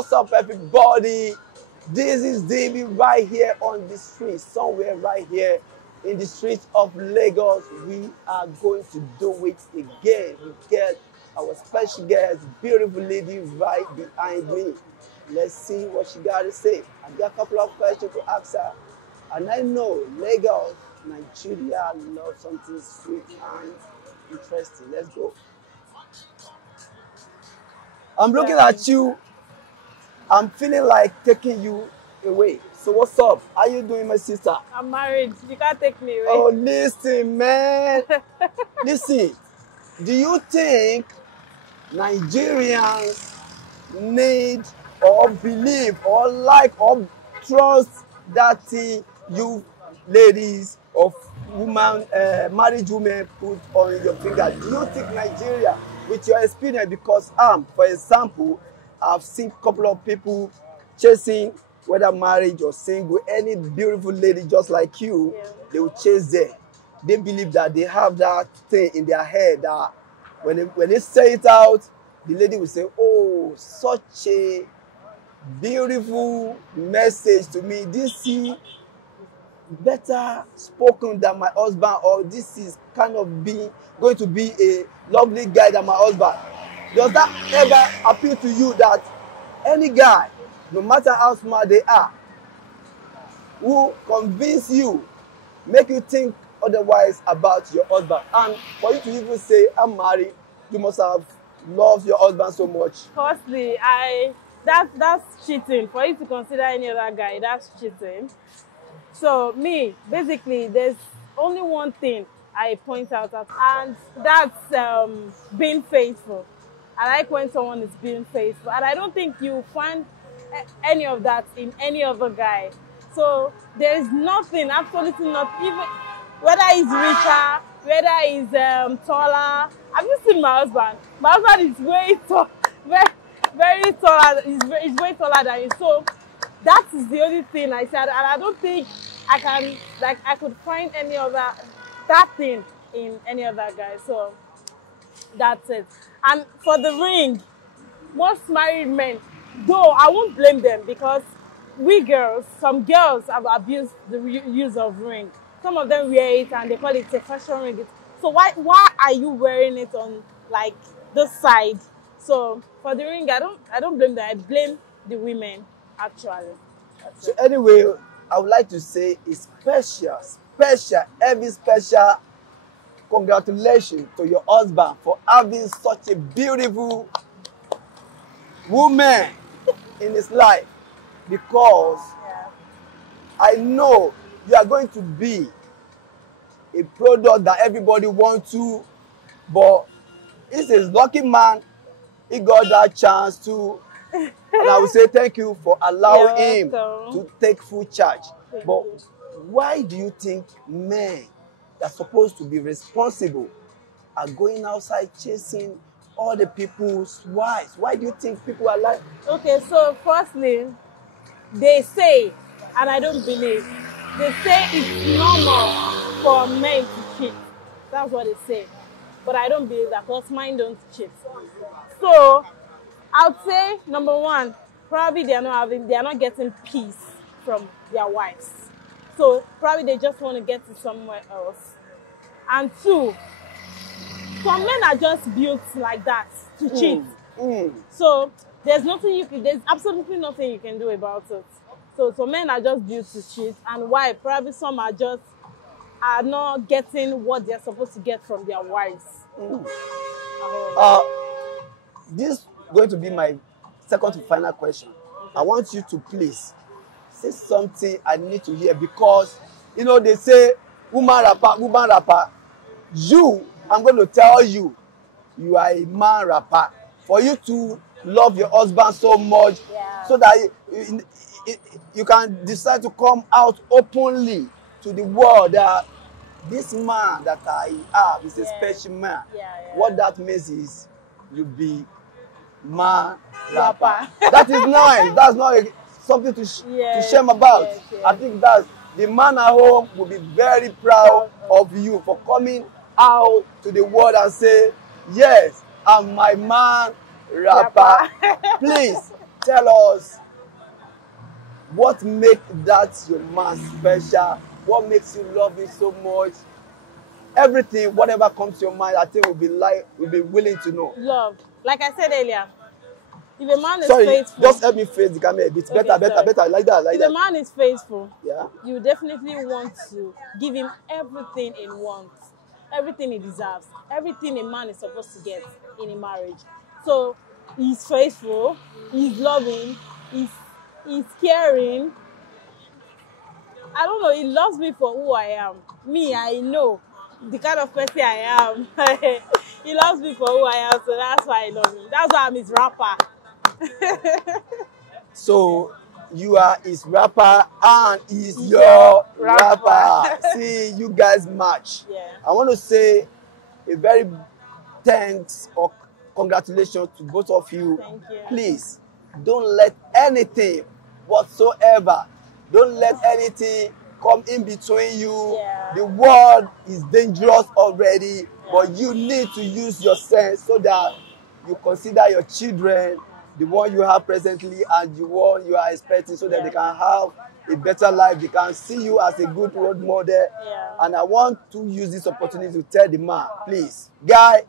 What's up, everybody? This is David right here on the street, somewhere right here in the streets of Lagos. We are going to do it again. We get our special guest, beautiful lady right behind me. Let's see what she got to say. I got a couple of questions to ask her. And I know Lagos, Nigeria loves something sweet and interesting. Let's go. I'm looking at you. I'm feeling like taking you away. So what's up? How you doing, my sister? I'm married. You can't take me away. Oh, listen, man. Listen, do you think Nigerians need or believe or like or trust that thing you ladies of woman, married women put on your finger? Do you think Nigeria, with your experience, because for example, I've seen a couple of people chasing, whether married or single, any beautiful lady just like you, they will chase them. They believe that they have that thing in their head that when they say it out, the lady will say, oh, such a beautiful message to me. This is better spoken than my husband, or this is kind of going to be a lovely guy than my husband. Does that ever appeal to you that any guy, no matter how smart they are, who convince you, make you think otherwise about your husband? And for you to even say, I'm married, you must have loved your husband so much. Firstly, that's cheating. For you to consider any other guy, that's cheating. So me, basically, there's only one thing I point out at, and that's being faithful. I like when someone is being faithful, and I don't think you find any of that in any other guy. So there is nothing, absolutely not, even whether he's richer, whether he's taller. Have you seen my husband? My husband is way tall, very taller. He's way taller than you. So that is the only thing I said, and I don't think I could find any other that thing in any other guy. So that's it. And for the ring, most married men, though I won't blame them, because we girls, some girls have abused the use of ring. Some of them wear it and they call it a fashion ring. So why are you wearing it on like this side? So for the ring, I don't blame them. I blame the women actually. So anyway, I would like to say a every special congratulations to your husband for having such a beautiful woman in his life, because I know you are going to be a product that everybody wants to, but he's a lucky man. He got that chance to, and I will say thank you for allowing him to take full charge. But why do you think men that are supposed to be responsible are going outside chasing all the people's wives? Why do you think people are like? Okay, so firstly, they say, and I don't believe, they say it's normal for men to cheat. That's what they say. But I don't believe that, because mine don't cheat. So I would say, number one, probably they are not getting peace from their wives. So probably they just want to get to somewhere else. And two, some men are just built like that to cheat. So there's absolutely nothing you can do about it. So some men are just built to cheat, and why? Probably some are not getting what they're supposed to get from their wives. This is going to be my second to final question. I want you to please say something I need to hear, because you know they say woman rapper. I'm going to tell you, you are a man rapper. For you to love your husband so much, so that you can decide to come out openly to the world that this man that I have is a special man. What that means is you be man rapper. That is nice. That's not something to shame about. I think that the man at home will be very proud of you for coming out to the world and say, yes, I'm my man rapper. Please tell us what makes that your man special, what makes you love him so much. Everything, whatever comes to your mind, I think we'll be willing to know. Love. Like I said earlier, if a man is Sorry, faithful, just help me face the camera a bit. Okay, Better, like that, like if that. a man is faithful, Yeah. you definitely want to give him everything he wants, everything he deserves, everything a man is supposed to get in a marriage. So he's faithful, he's loving, he's caring. I don't know, he loves me for who I am. Me, I know the kind of person I am. He loves me for who I am, so that's why I love him. That's why I'm his rapper. So you are his rapper and he's your rapper. rapper. See, you guys match. Yeah. I want to say a very thanks or congratulations to both of you. Thank you. Please don't let anything whatsoever, don't let anything come in between you. Yeah. The world is dangerous already, but you need to use your sense so that you consider your children, the one you have presently and the one you are expecting, so that they can have a better life. They can see you as a good role model. Yeah. And I want to use this opportunity to tell the man, please, guy,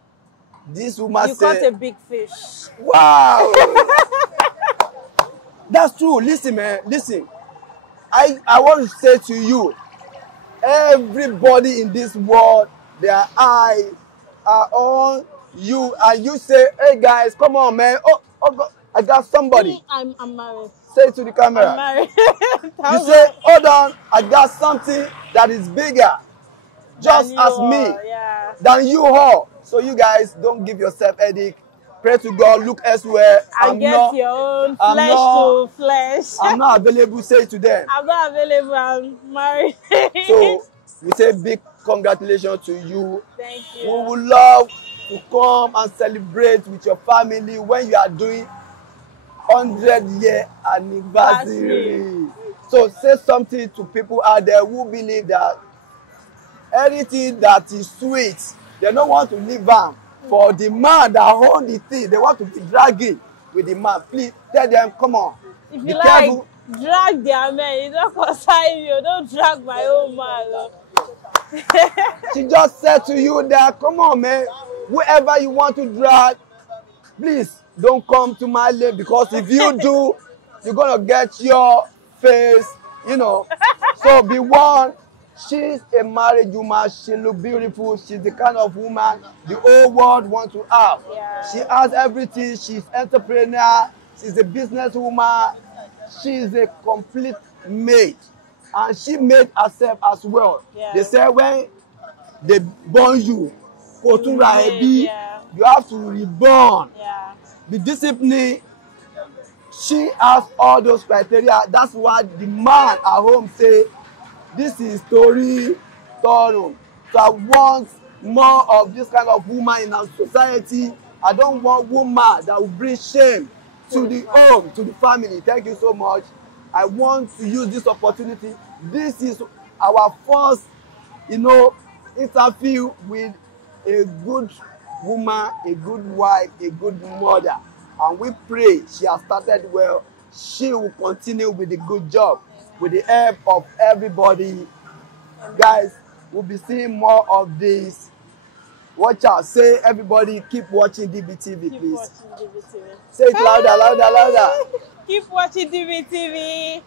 this woman You said, caught a big fish. wow. That's true. Listen, man, listen. I want to say to you, everybody in this world, their eyes are on you, and you say, hey guys, come on, man. Oh God, I got somebody. I'm married. Say it to the camera. I'm married. You say, hold on, I got something that is bigger, just as me, yeah. than you all. So you guys don't give yourself headache. Pray to God, look elsewhere. And get your own flesh to flesh. I'm not available, say it to them. I'm not available, I'm married. So we say big congratulations to you. Thank you. We would love to come and celebrate with your family when you are doing 100-year anniversary. So say something to people out there who believe that anything that is sweet, they don't want to leave am for the man that hold the thing. They want to be dragging with the man. Please tell them, come on. If be you careful. Like, drag their men. It don't concern you. Don't drag my own man. She just said to you that, come on, man. Whoever you want to drag, please don't come to my lane, because if you do, you're going to get your face, you know. So be warned. She's a married woman. She looks beautiful. She's the kind of woman the whole world wants to have. Yeah. She has everything. She's entrepreneur. She's a businesswoman. She's a complete maid. And she made herself as well. Yeah. They say when they born you, you have to reborn. Yeah. Be disciplined. She has all those criteria. That's why the man at home say, this is story Toro. So I want more of this kind of woman in our society. I don't want woman that will bring shame to the home, to the family. Thank you so much. I want to use this opportunity. This is our first, interview with a good woman, a good wife, a good mother. And we pray she has started well. She will continue with the good job. With the help of everybody. Guys, we'll be seeing more of this. Watch out. Say, everybody, keep watching DBTV, please. Keep watching DBTV. Say it louder, louder, louder. Keep watching DBTV.